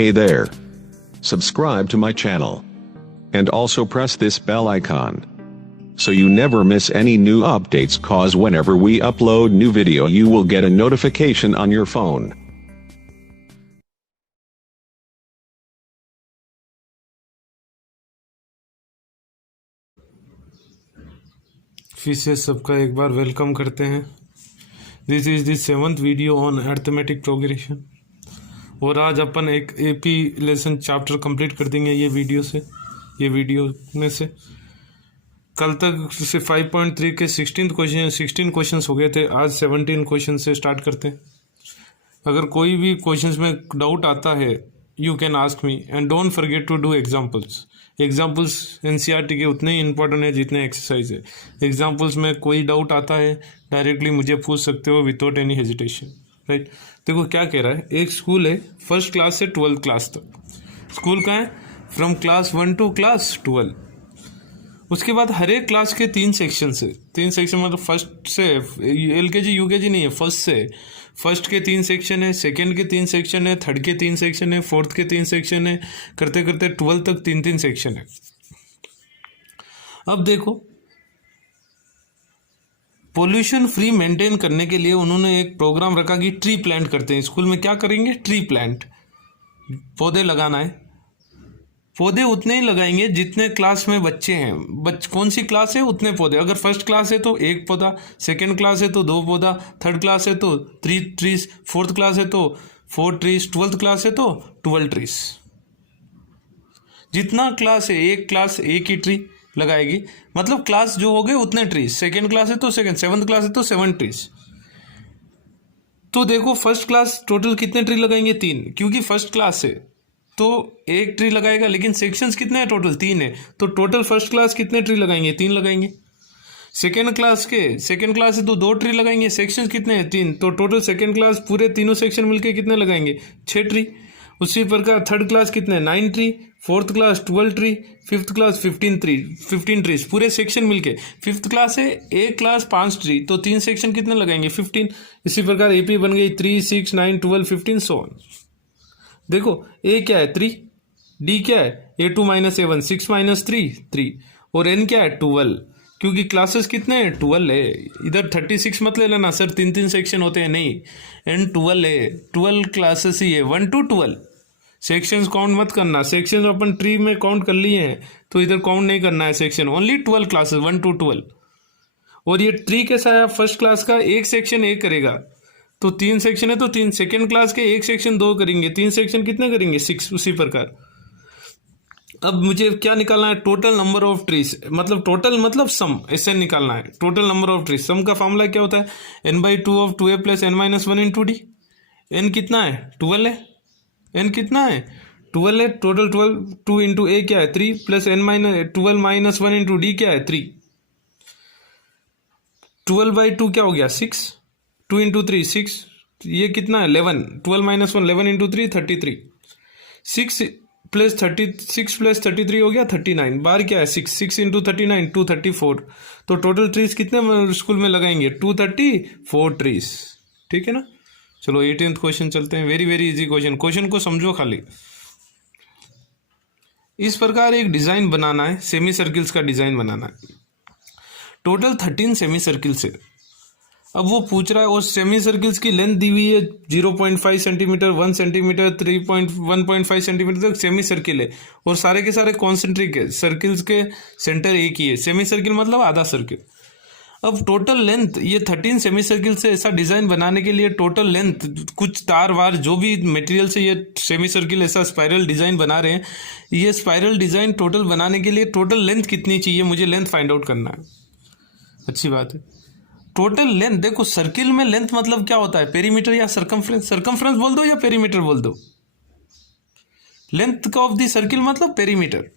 Hey there. Subscribe to my channel. And also press this bell icon. So you never miss any new updates, cause whenever we upload new video you will get a notification on your phone. फिर से सबका एक बार welcome करते हैं। This is the 7th video on arithmetic progression और आज अपन एक AP lesson chapter complete कर देंगे ये वीडियो में से। कल तक से 5.3 के 16 क्वेश्चंस हो गए थे, आज 17 क्वेश्चन से स्टार्ट करते हैं। अगर कोई भी क्वेश्चंस में डाउट आता है you can ask me and don't forget to do examples NCERT के उतने ही इंपॉर्टेंट है जितने एक्सरसाइज है। एग्जाम्पल्स में कोई डाउट आता है डायरेक्टली मुझे पूछ सकते हो विदाउट एनी हेजिटेशन, राइट। देखो क्या कह रहा है, एक स्कूल है 1st क्लास से 12th क्लास तक। स्कूल कहाँ है? From class 1 to class 12। उसके बाद हर एक क्लास के 3 सेक्शन से, 3 सेक्शन मतलब फर्स्ट से एलकेजी यूकेजी नहीं है, फर्स्ट से। फर्स्ट के 3 सेक्शन है, सेकंड के 3 सेक्शन है, थर्ड के 3 सेक्शन है, फोर्थ के 3 सेक्शन है, करते करते 12 तक 3 सेक्शन है। अब देखो पोल्यूशन फ्री मेंटेन करने के लिए उन्होंने एक प्रोग्राम रखा कि ट्री प्लांट करते हैं। स्कूल में क्या करेंगे? ट्री प्लांट, पौधे लगाना है। पौधे उतने ही लगाएंगे जितने क्लास में बच्चे हैं। कौन सी क्लास है उतने पौधे। अगर फर्स्ट क्लास है तो 1 पौधा, सेकंड क्लास है तो 2 पौधा, थर्ड क्लास है तो 3 ट्रीज, फोर्थ क्लास है तो 4 ट्रीज, 12th क्लास है तो 12 ट्रीज। जितना क्लास है एक क्लास एक ही ट्री लगाएगी, मतलब क्लास जो हो गए उतने ट्रीज। सेकेंड क्लास है तो सेकेंड, 7th क्लास है तो 7 ट्रीज। तो देखो फर्स्ट क्लास टोटल कितने ट्री लगाएंगे? 3, क्योंकि फर्स्ट क्लास है तो 1 ट्री लगाएगा, लेकिन सेक्शंस कितने हैं? टोटल 3 है। तो टोटल फर्स्ट क्लास कितने ट्री लगाएंगे? 3 लगाएंगे। सेकेंड क्लास है तो 2 ट्री लगाएंगे। सेक्शंस कितने हैं? 3। तो टोटल सेकेंड क्लास पूरे तीनों सेक्शन मिलके कितने लगाएंगे? 6 ट्री। उसी प्रकार थर्ड क्लास कितने? 9 tree, fourth class 12 tree, fifth class 15 trees पूरे सेक्शन मिलके। फिफ्थ क्लास है एक क्लास 5 ट्री, तो 3 सेक्शन कितने लगाएंगे? 15। इसी प्रकार एपी बन गई 3, 6, 9, 12, 15 सो ऑन। देखो ए क्या है? 3, डी क्या है? A2 - A1, 6 - 3, और एन क्या है? 12, क्योंकि क्लासेस कितने हैं? 12 है। इधर 36 मत ले लेना सर, 3 सेक्शन होते हैं, नहीं, एन 12 है। 12 क्लासेस ही है, 1 to 12। सेक्शंस काउंट मत करना, सेक्शंस अपन ट्री में काउंट कर लिए हैं तो इधर काउंट नहीं करना है सेक्शन, ओनली 12 क्लासेस, 1 to 12। और ये ट्री कैसा है? फर्स्ट क्लास का एक सेक्शन एक करेगा, तो 3 सेक्शन है तो 3। सेकेंड क्लास के एक सेक्शन 2 करेंगे, 3 सेक्शन कितने करेंगे? 6। उसी प्रकार अब मुझे क्या निकालना है? टोटल नंबर ऑफ ट्रीज, मतलब टोटल मतलब सम, ऐसे निकालना है। टोटल नंबर ऑफ ट्रीज, सम का फॉर्मूला क्या होता है? n/2 of 2a + n - 1 into d। n कितना है? 12 है। n कितना है? 12 है। टोटल 12, 2 इंटू a क्या है? 3 + n - 1 into d क्या है? 3। 12/2 क्या हो गया? 6। 2 इंटू 3 6, ये कितना है? 11। 12 - 1, 11 इंटू 3 33। 6 + 33 हो गया 39। बार क्या है? 6 इंटू 39 234। तो टोटल ट्रीज कितने स्कूल में लगाएंगे? 234 ट्रीज। ठीक है ना। चलो 18th क्वेश्चन चलते हैं। वेरी वेरी इजी क्वेश्चन को समझो खाली। इस प्रकार एक डिजाइन बनाना है, सेमी सर्किल्स का डिजाइन बनाना है। टोटल 13 सेमी सर्किल्स है। अब वो पूछ रहा है, और सेमी सर्किल्स की लेंथ दी हुई है 0.5 सेंटीमीटर, 1 सेंटीमीटर, 1.5 सेंटीमीटर तक सेमी सर्किल है, और सारे के सारे कॉन्सेंट्रिक है। सर्किल्स के सेंटर एक ही है। सेमी सर्किल मतलब आधा सर्किल। अब टोटल लेंथ, ये 13 सेमी सर्किल से ऐसा डिजाइन बनाने के लिए टोटल लेंथ, कुछ तार वार जो भी मटेरियल से ये सेमी सर्किल ऐसा स्पाइरल डिजाइन बना रहे हैं, ये स्पाइरल डिजाइन टोटल बनाने के लिए टोटल लेंथ कितनी चाहिए? मुझे लेंथ फाइंड आउट करना है। अच्छी बात है। टोटल लेंथ, देखो सर्किल में लेंथ मतलब क्या होता है? पेरीमीटर या सर्कमफ्रेंस। सर्कमफ्रेंस बोल दो या पेरीमीटर बोल दो। लेंथ ऑफ द सर्किल मतलब पेरीमीटर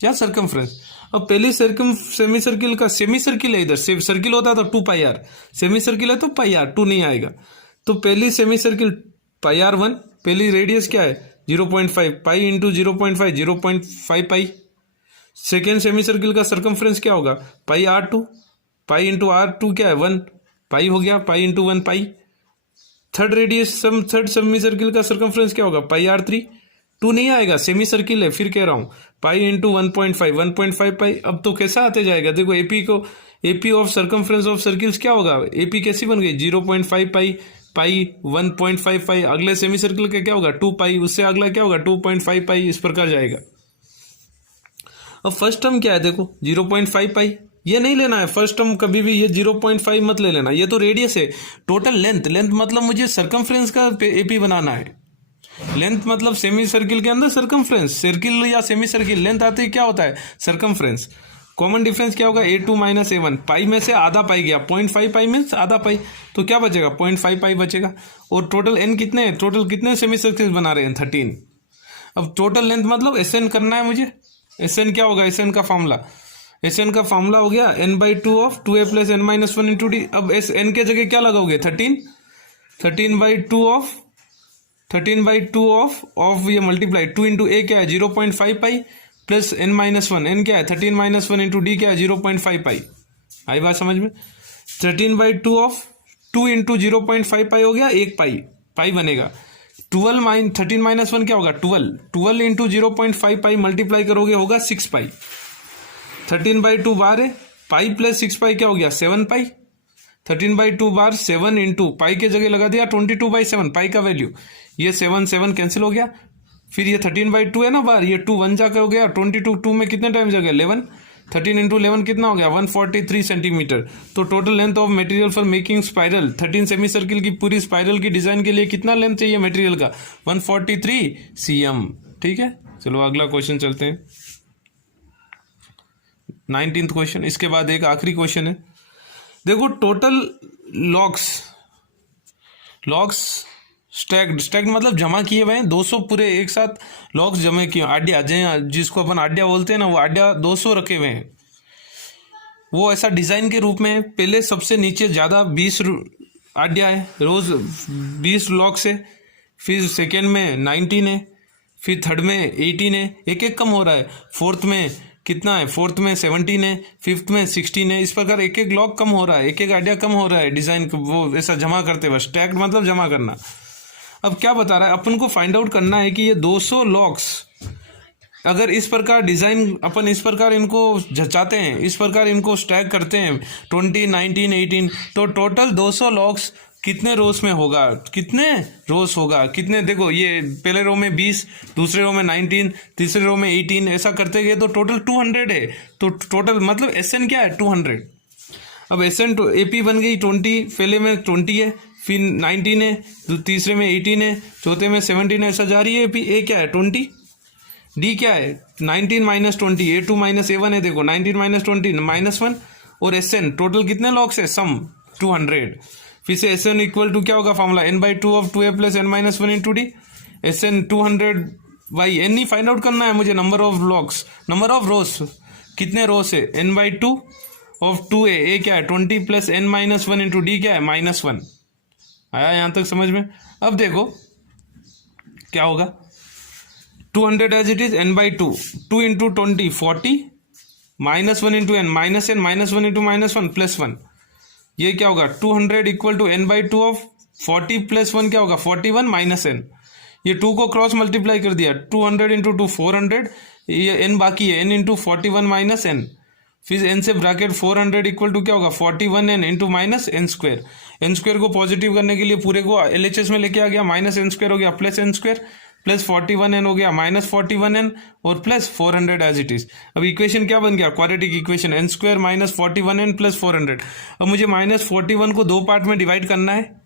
या सर्कमफ्रेंस। अब पहली सेमी सर्किल का, सेमी सर्किल है, इधर सर्किल होता तो 2πr, सेमी सर्किल है तो πr, 2 नहीं आएगा। तो पहली सेमी सर्किल πr1, पहली रेडियस क्या है? 0.5, पाई इंटू 0.5, 0.5 पाई। सेकेंड सेमी सर्किल का सर्कमफ्रेंस क्या होगा? πr2, पाई इंटू r2 क्या है? 1 पाई हो गया, पाई इंटू 1 पाई। थर्ड सेमी सर्किल का सर्कमफ्रेंस क्या होगा, पाई R3। 2 नहीं आएगा, सेमी सर्किल है, फिर कह रहा हूँ पाई इंटू 1.5 पाई। अब तो कैसा आते जाएगा, देखो AP of circumference of circles क्या होगा, एपी कैसी बन गई 0.5 पाई 1.5 पाई। अगले सेमी सर्किल का क्या होगा 2 पाई, उससे अगला क्या होगा 2.5 पाई, इस प्रकार जाएगा। अब फर्स्ट टर्म क्या है, देखो 0.5 पाई, ये नहीं लेना है फर्स्ट टर्म कभी भी, ये 0.5 मत ले लेना, ये तो रेडियस है। टोटल लेंथ मतलब मुझे सर्कमफ्रेंस का एपी बनाना है। लेंथ मतलब सेमी सर्किल के अंदर सर्कमफ्रेंस, सर्किल या सेमी सर्किल लेंथ आते ही क्या होता है सर्कमफ्रेंस। कॉमन डिफरेंस क्या होगा A2 माइनस A1, पाई में से आधा पाई गया, 0.5 पाई मीन्स आधा पाई, तो क्या बचेगा 0.5 पाई बचेगा। और टोटल n कितने हैं, टोटल कितने सेमी सर्किल बना रहे हैं 13। अब टोटल लेंथ मतलब SN करना है मुझे। SN क्या होगा, SN का फॉर्मूला हो गया n/2 of 2a plus n minus 1 into D. अब n के जगह क्या लगाओगे 13/2 ऑफ ये मल्टीप्लाई 2 इंटू a क्या है 0.5 pi plus n minus 1, n क्या है 13 माइनस 1 इंटू डी क्या है 0.5 पाई। आई बात समझ में। 13/2 ऑफ 2 इंटू 0.5 पाई हो गया 1 पाई बनेगा। 13 माइनस 1 क्या होगा 12 इंटू 0.5 पाई मल्टीप्लाई करोगे होगा 6 पाई। 13/2 बार है, पाई प्लस 6 पाई क्या हो गया 7 पाई। 13/2 बार 7 इंटू पाई के जगह लगा दिया 22/7 पाई का वैल्यू, ये 7 कैंसिल हो गया। फिर ये 13/2 है ना बार, ये 2 1 जाकर हो गया 22, 2 में कितने टाइम्स हो गया 11, 13 इंटू 11 कितना हो गया 143 सेंटीमीटर। तो total length of material for making spiral 13 semi circle की पूरी स्पाइरल की डिजाइन के लिए कितना लेंथ चाहिए मटेरियल का 143 cm। ठीक है, चलो अगला क्वेश्चन चलते हैं 19th क्वेश्चन। इसके बाद एक आखिरी क्वेश्चन है, देखो टोटल लॉग्स स्टैक्ड मतलब जमा किए हुए हैं 200 पूरे एक साथ लॉग्स जमा किए, आड्या जिसको अपन आड्या बोलते हैं ना, वो आड्या 200 रखे हुए हैं। वो ऐसा डिजाइन के रूप में पहले सबसे नीचे ज्यादा 20 आड्या है, रोज 20 लॉग्स है, फिर सेकेंड में 19 है, फिर थर्ड में 18 है, एक कम हो रहा है। फोर्थ में कितना है, फोर्थ में 17 है, फिफ्थ में 16 है, इस प्रकार एक लॉग कम हो रहा है, एक आइडिया कम हो रहा है डिजाइन वो ऐसा जमा करते हुए। स्टैक्ड मतलब जमा करना। अब क्या बता रहा है अपन को, फाइंड आउट करना है कि ये 200 लॉग्स अगर इस प्रकार डिजाइन अपन इस प्रकार इनको जचाते हैं, इस प्रकार इनको स्टैक करते हैं 20 19 18, तो टोटल 200 लॉग्स कितने रोज में होगा, कितने देखो ये पहले रो में 20, दूसरे रो में 19, तीसरे रो में 18, ऐसा करते गए तो टोटल 200 है। तो टोटल मतलब SN क्या है 200। अब SN तो AP बन गई 20, पहले में 20 है, फिर 19 है, तीसरे में 18 है, चौथे में 17 है, ऐसा जा रही है। A क्या है 20, D क्या है 19 माइनस 20, A2 माइनस A1 है, देखो 19 माइनस 20 माइनस 1, और SN टोटल कितने लॉग्स है सम 200। फिर से SN इक्वल टू क्या होगा formula n/2 of 2a plus n minus 1 into D. SN 200 n he find out करना है मुझे, number of logs, number of रोज कितने रोज है n/2 ऑफ 2a, a क्या है 20 plus n minus 1 into D क्या है -1। आया यहां तक समझ में। अब देखो क्या होगा 200 as it is n/2, 2 into 20 40, -1 into n minus n, -1 into -1 plus 1, ये क्या होगा 200 equal to n/2 of 40 plus 1 क्या होगा 41 माइनस n। ये 2 को क्रॉस मल्टीप्लाई कर दिया 200 इंटू 2 400, ये n बाकी है n इंटू 41 माइनस n, फिर n से ब्रैकेट 400 इक्वल टू क्या होगा 41n into minus n square. n square को पॉजिटिव करने के लिए पूरे को LHS में लेके आ गया, माइनस n स्क्वायर हो गया plus n square, plus 41n हो गया माइनस 41n और प्लस 400 एज इट इज। अब इक्वेशन क्या बन गया quadratic equation n square minus 41n plus 400। अब मुझे माइनस 41 को 2 पार्ट में डिवाइड करना है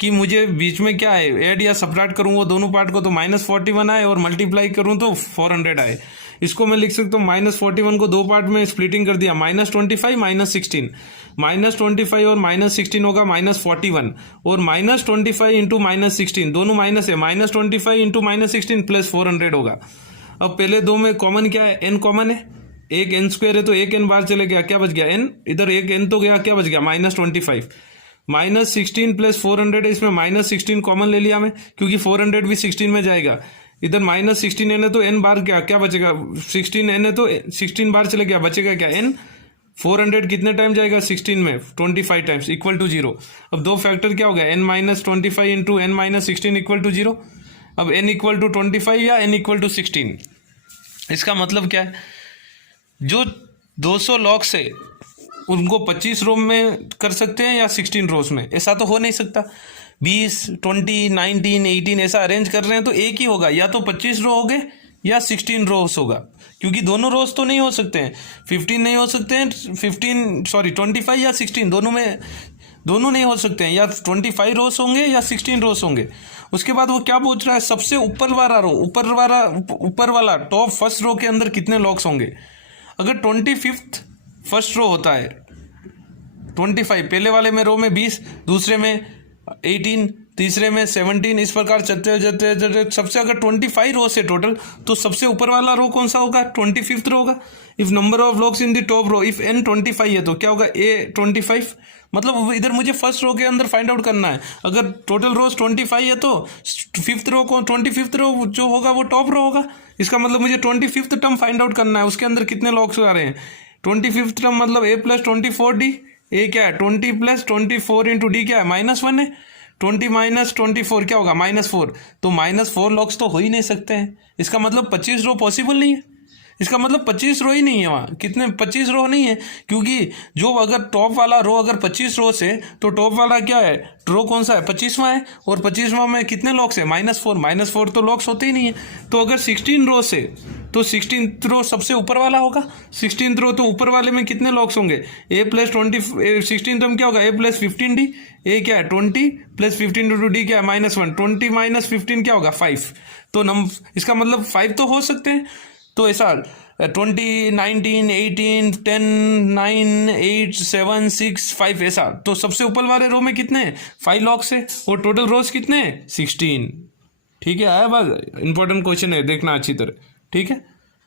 कि मुझे बीच में क्या है ऐड या सब्ट्रैक्ट करूँ वो दोनों पार्ट को, तो -41 आए और मल्टीप्लाई करूँ तो 400 आए। इसको मैं लिख सकता हूँ -41 को 2 पार्ट में स्प्लिटिंग कर दिया, -25 -16, -25 और -16 होगा -41, और -25 इंटू -16 दोनों माइनस है, -25 इंटू -16 प्लस 400 होगा। अब पहले दो में कॉमन क्या है n कॉमन है, एक n स्क्वायर है तो एक n बाहर चले गया, क्या बच गया n, इधर एक n तो गया, क्या बच गया -25, -16 प्लस 400 है, इसमें -16 कॉमन ले लिया मैं क्योंकि 400 भी 16 में जाएगा, इधर -16n है तो n बार क्या बचेगा 16n है तो 16 बार चले गया, बचेगा क्या n 400 कितने टाइम जाएगा 16 में 25 टाइम्स इक्वल टू 0। अब दो फैक्टर क्या हो गया n-25 into n-16 equal to 0। अब n इक्वल टू 25 या n इक्वल टू 16। इसका मतलब क्या है, जो 200 लॉग्स है उनको 25 रो में कर सकते हैं या 16 रोज में, ऐसा तो हो नहीं सकता। 20, 20, 19, 18 ऐसा अरेंज कर रहे हैं तो एक ही होगा, या तो 25 रो हो गए या 16 रोज होगा, क्योंकि दोनों रोज तो नहीं हो सकते हैं। 15 नहीं हो सकते हैं, 25 या 16 दोनों नहीं हो सकते हैं, या 25 रोज होंगे या 16 रोज होंगे। उसके बाद वो क्या पूछ रहा है, सबसे ऊपर वाला रो, ऊपर वाला टॉप फर्स्ट रो के अंदर कितने लॉक्स होंगे। अगर 25th फर्स्ट रो होता है 25, पहले वाले में रो में 20, दूसरे में 18, तीसरे में 17, इस प्रकार चलते जाते सबसे अगर 25 रो से टोटल, तो सबसे ऊपर वाला रो कौन सा होगा 25th रो होगा। If number of locks in the top row, if n 25 है तो क्या होगा a 25। मतलब इधर मुझे फर्स्ट रो के अंदर फाइंड आउट करना है। अगर टोटल रोज 25 है तो 25th रो जो होगा वो टॉप रो होगा। इसका मतलब मुझे 25th टर्म फाइंड आउट करना है, उसके अंदर कितने लॉक्स आ रहे हैं। 25th टर्म मतलब a प्लस 24d, a क्या है 20 प्लस 24 इंटू डी क्या है -1 है। 20 माइनस 24 क्या होगा -4, तो -4 लॉक्स तो हो ही नहीं सकते हैं। इसका मतलब 25 रो पॉसिबल नहीं है। इसका मतलब 25 रो ही नहीं है वहाँ, कितने 25 रो नहीं है, क्योंकि जो अगर टॉप वाला रो अगर 25 रो से, तो टॉप वाला क्या है रो कौन सा है 25वां है, और 25वां में कितने लॉक्स है -4 तो लॉक्स होते ही नहीं है। तो अगर 16 रो से, तो 16th रो सबसे ऊपर वाला होगा। 16th रो तो ऊपर वाले में कितने लॉक्स होंगे a प्लस 16 टर्म क्या होगा a प्लस 15d, a क्या है 20 प्लस 15 टू d क्या है -1, 20 माइनस 15 क्या होगा 5। तो इसका मतलब 5 तो हो सकते हैं। तो ऐसा 20, 19, 18, 10, 9, 8, 7, 6, 5 ऐसा। तो सबसे ऊपर वाले रो में कितने 5 लॉक्स है, और टोटल रोज कितने 16। ठीक है, आया बात। इंपॉर्टेंट क्वेश्चन है, देखना अच्छी तरह। ठीक है,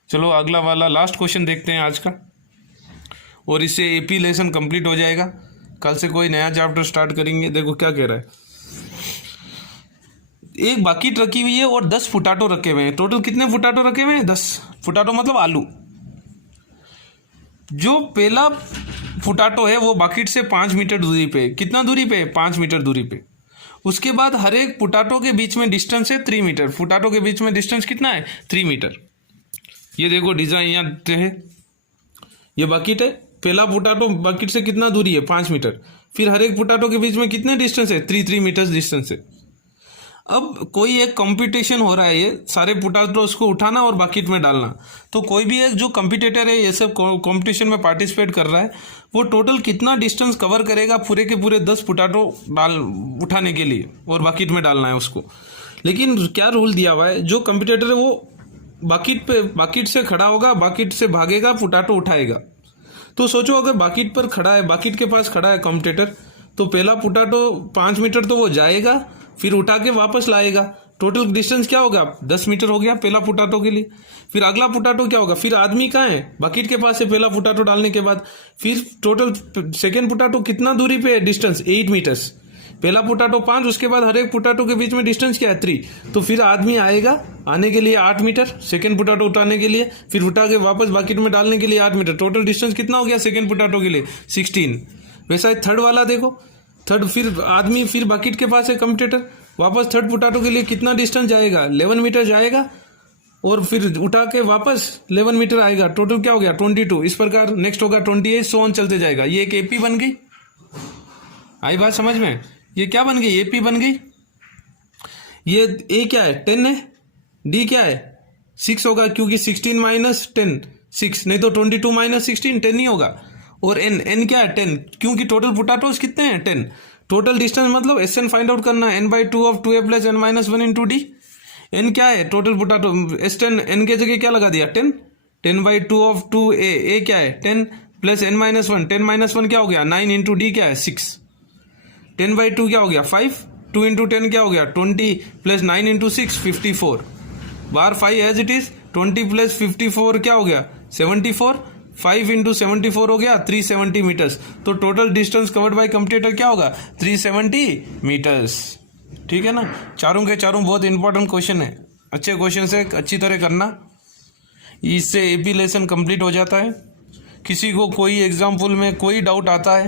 चलो अगला वाला लास्ट क्वेश्चन देखते हैं आज का, और इससे एपी लेसन कंप्लीट हो जाएगा। कल से कोई नया चैप्टर स्टार्ट करेंगे। देखो क्या कह रहा है, एक बाकीट रखी हुई है और 10 फुटाटो रखे हुए हैं। टोटल कितने फुटाटो रखे हुए हैं 10 फुटाटो मतलब आलू। जो पहला फुटाटो है वो बाकीट से 5 मीटर दूरी पे, कितना दूरी पे 5 मीटर दूरी पे। उसके बाद हर एक फुटाटो के बीच में डिस्टेंस है 3 मीटर। फुटाटो के बीच में डिस्टेंस कितना है 3 मीटर। ये देखो डिजाइन यहाँ है, ये बाकीट है। पहला फुटाटो बाकीट से कितना दूरी है 5 मीटर। फिर हर एक फुटाटो के बीच में कितने डिस्टेंस है 3 मीटर डिस्टेंस है। अब कोई एक कंपटीशन हो रहा है, ये सारे पोटैटोस को उठाना और बाकेट में डालना। तो कोई भी एक जो कंपटीटर है ये सब कंपटीशन में पार्टिसिपेट कर रहा है, वो टोटल कितना डिस्टेंस कवर करेगा पूरे के पूरे 10 पोटैटो उठाने के लिए और बाकेट में डालना है उसको। लेकिन क्या रूल दिया हुआ है, जो कंपटीटर है वो बाकेट से खड़ा होगा, बाकेट से भागेगा, पोटैटो उठाएगा। तो सोचो अगर बाकेट पर खड़ा है, बाकेट के पास खड़ा है कंपटीटर, तो पहला पोटैटो 5 मीटर तो वो जाएगा, फिर उठा के वापस लाएगा। टोटल डिस्टेंस क्या होगा 10 मीटर हो गया पहला पोटैटो के लिए। फिर अगला पोटैटो क्या होगा, फिर आदमी कहाँ है बाकेट के पास है पहला पोटैटो डालने के बाद। फिर टोटल सेकेंड पोटैटो कितना दूरी पे है डिस्टेंस 8 मीटर्स। पहला पोटैटो 5, उसके बाद हर एक पोटैटो के बीच में डिस्टेंस क्या है 3। तो फिर आदमी आएगा आने के लिए 8 मीटर सेकेंड पोटैटो उठाने के लिए, फिर उठा के वापस बाकेट में डालने के लिए 8 मीटर। टोटल डिस्टेंस कितना हो गया सेकेंड पोटैटो के लिए 16। वैसा ही थर्ड वाला देखो, थर्ड फिर आदमी फिर बाकेट के पास है कंपटीटर, वापस थर्ड पोटैटो के लिए कितना डिस्टेंस जाएगा 11 मीटर जाएगा, और फिर उठा के वापस 11 मीटर आएगा। टोटल क्या हो गया 22। इस प्रकार नेक्स्ट होगा 28, सो ऑन चलते जाएगा। ये एक एपी बन गई। आई बात समझ में, ये क्या बन गई एपी बन गई। ये ए क्या है 10 है, डी क्या है 6 होगा, क्योंकि 16 माइनस 10 6, नहीं तो 22 माइनस 16 10 ही होगा। और एन क्या है 10, क्योंकि टोटल पोटैटोस कितने हैं 10। टोटल डिस्टेंस मतलब एस एन फाइंड आउट करना है, n/2 of 2a plus n-1 into D. N क्या है टोटल पोटैटो, S10 एन के जगह क्या लगा दिया 10, 10/2 ऑफ 2a, ए क्या है 10 प्लस n-1, 10-1 क्या हो गया 9 इंटू डी क्या है 6, 10/2 क्या हो गया 5, 2 इंटू 10 क्या हो गया 20 प्लस 9 इंटू 6 54, बार 5 एज इट इज। 20 प्लस 54 क्या हो गया 74, 5 इंटू 74 हो गया 370 मीटर्स। तो total distance covered by competitor क्या होगा 370 मीटर्स। ठीक है ना, चारों के चारों बहुत इंपॉर्टेंट क्वेश्चन है। अच्छे क्वेश्चन से अच्छी तरह करना, इससे एपी लेसन कंप्लीट हो जाता है। किसी को कोई एग्जाम्पल में कोई डाउट आता है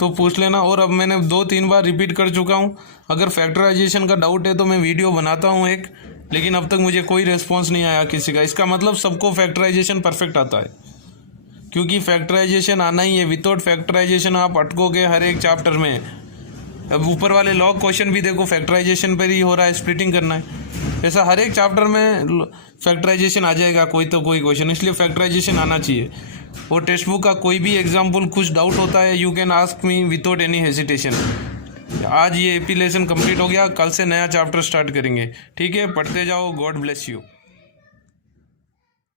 तो पूछ लेना। और अब मैंने 2-3 बार रिपीट कर चुका हूँ, अगर फैक्टराइजेशन का डाउट है तो मैं वीडियो बनाता हूँ एक, लेकिन अब तक मुझे कोई रिस्पॉन्स नहीं आया किसी का। इसका मतलब सबको फैक्टराइजेशन परफेक्ट आता है, क्योंकि फैक्टराइजेशन आना ही है। विदाउट फैक्टराइजेशन आप अटकोगे हर एक चैप्टर में। अब ऊपर वाले लॉग क्वेश्चन भी देखो फैक्टराइजेशन पर ही हो रहा है, स्प्लिटिंग करना है। ऐसा हर एक चैप्टर में फैक्टराइजेशन आ जाएगा कोई तो कोई क्वेश्चन, इसलिए फैक्टराइजेशन आना चाहिए। और टेक्स्ट बुक का कोई भी एग्जाम्पल कुछ डाउट होता है, you can ask me without any hesitation. आज ये एपी लेसन कंप्लीट हो गया, कल से नया चैप्टर स्टार्ट करेंगे। ठीक है, पढ़ते जाओ। God bless you.